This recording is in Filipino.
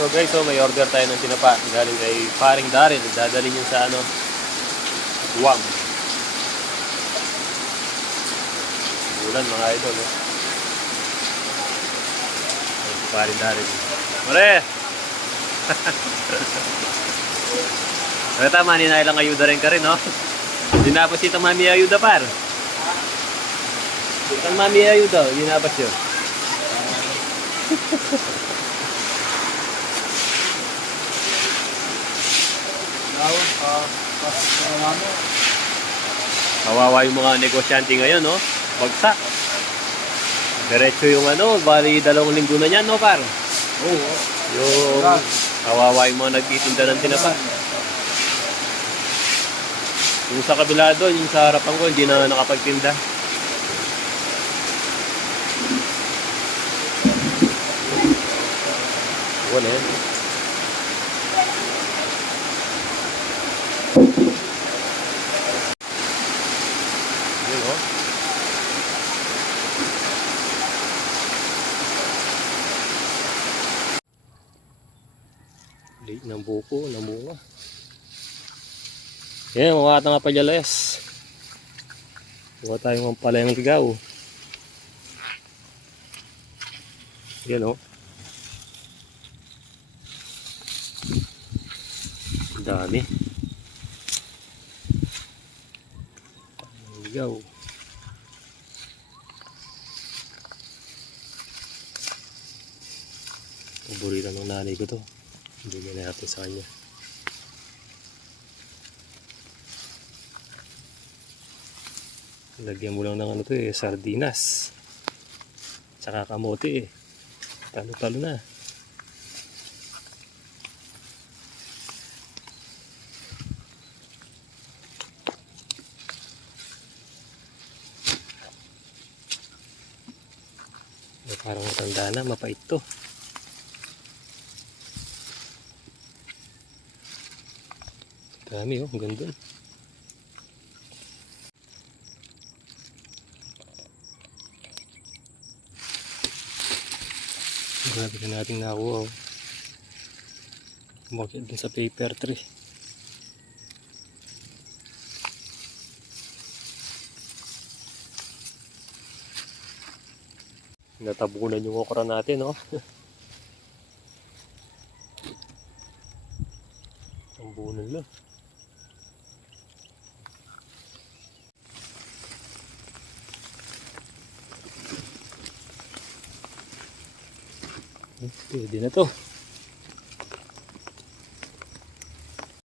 So guys, may order tayo ng tinapa galing kay paring Daryl. Dadalhin yun sa Guam. Bulan mga idol. Paring Daryl. Mare! Pero tama, ninailang ayuda rin ka rin, no? Dinabas itong mami ayuda, par. Itong mami ayuda, dinabas yun. Kawawa yung mga negosyante ngayon, no? Bagsak. Diretso yung bali 2 linggo na yan, no, par? Oo. Yung kawawa yung mga nagtitinda ng tinapa. Yung sa kabila doon, yung sa harapan ko, hindi na nakapagtinda. Wala yan. Yun, oh. Late ng buko, namunga. Yan, mga nga palyalayas. Huwag tayong palayang ligaw. Yan, oh. Dami. Ligaw. Paborito ng nanay ko to. Bigyan na natin sa kanya. Lagyan mo lang ng sardinas. Tsaka kamote eh. Talo-talo na. Parang matanda na, mapait to. Dami, oh, ganda. Grabe na natin nakuha, oh. Bakit dun sa paper tray. Natabunan yung okra natin, oh. Tambunan lang. Pwede na to.